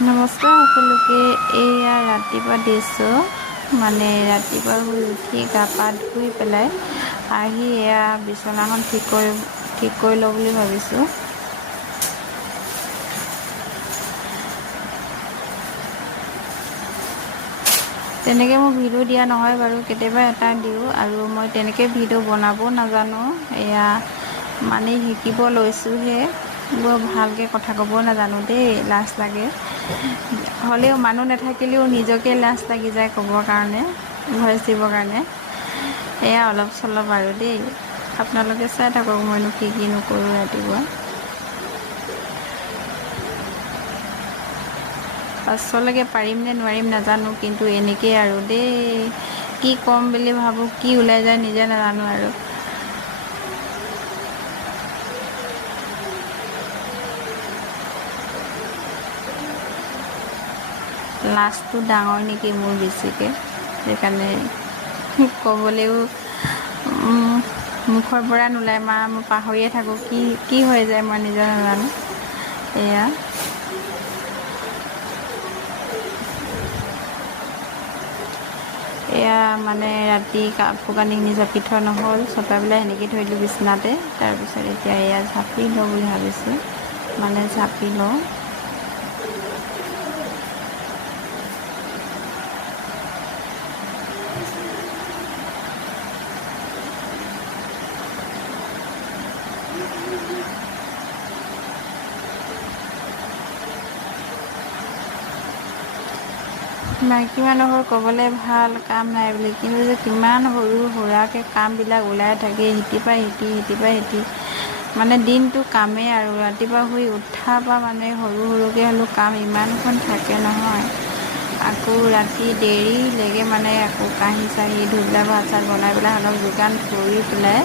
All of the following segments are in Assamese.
নমস্কাৰ সকলোকে। এয়া ৰাতিপুৱা দিছোঁ, মানে ৰাতিপুৱা শুই উঠি গা পা ধুই পেলাই আহি এয়া বিচনাখন ঠিক কৰি লওঁ বুলি ভাবিছোঁ। তেনেকৈ মোৰ ভিডিঅ' দিয়া নহয় বাৰু, কেতিয়াবা এটা দিওঁ, আৰু মই তেনেকৈ ভিডিঅ' বনাবও নাজানো। এয়া মানে শিকিব লৈছোঁহে, বৰ ভালকৈ কথা ক'ব নাজানো দেই, লাজ লাগে। হ'লেও মানুহ নাথাকিলেও নিজকে লাজ লাগি যায় ক'বৰ কাৰণে, ভইচ দিবৰ কাৰণে। এয়া অলপ চলপ আৰু দেই, আপোনালোকে চাই থাকক মইনো কি নকৰোঁ ৰাতিপুৱা। পাছলৈকে পাৰিম নে নোৱাৰিম নাজানো, কিন্তু এনেকেই আৰু দেই, কি ক'ম বুলি ভাবোঁ, কি ওলাই যায় নিজে নাজানো আৰু। লাজটো ডাঙৰ নেকি মোৰ বেছিকৈ, সেইকাৰণে ক'বলৈও মুখৰ পৰা নোলায়। মই পাহৰিয়ে থাকোঁ, কি হৈ যায় মই নিজে নাজানো। এয়া মানে ৰাতি কাপোৰ কানি জাপি থোৱা নহ'ল, চপাই পেলাই সেনেকৈ থৈ দিলোঁ বিচনাতে। তাৰপিছত এতিয়া এয়া জাপি লওঁ বুলি ভাবিছোঁ, মানে জাপি লওঁ। মাইকী মানুহৰ ক'বলৈ ভাল কাম নাই বুলি, কিন্তু যে কিমান সৰু সুৰাকৈ কামবিলাক ওলাই থাকে, সিটোৰ পৰা সিটি, মানে দিনটো কামেই আৰু। ৰাতিপুৱা শুই উঠাৰ পৰা মানে সৰু সৰুকৈ হ'লেও কাম ইমানখন থাকে নহয়। আকৌ ৰাতি দেৰিলৈকে মানে আকৌ কাঁহী চাহি ধুই পেলাই ভাত চাত বনাই পেলাই অলপ যোগান কৰি পেলাই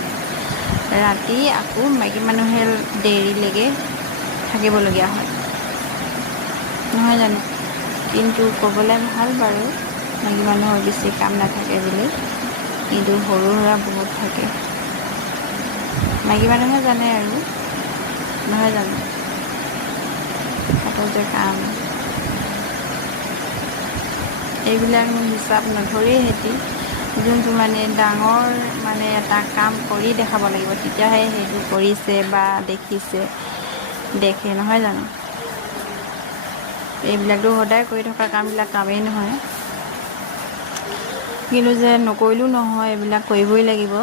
ৰাতি আকৌ মাইকী মানুহে দেৰিলৈকে থাকিবলগীয়া হয়, নহয় জানো? কিন্তু ক'বলৈ ভাল বাৰু, মাইকী মানুহৰ বেছি কাম নাথাকে বুলি, কিন্তু সৰু সুৰা বহুত থাকে। মাইকী মানুহে জানে আৰু, নহয় জানো? সিহঁতৰ যে কাম এইবিলাকনো হিচাপ নধৰেই সিহঁতি। যোনটো মানে ডাঙৰ মানে এটা কাম কৰি দেখাব লাগিব, তেতিয়াহে সেইটো কৰিছে বা দেখে, নহয় জানো? এইবিলাকতো সদায় কৰি থকা কামবিলাক কামেই নহয়, কিন্তু যে নকৰিলেও নহয়, এইবিলাক কৰিবই লাগিব।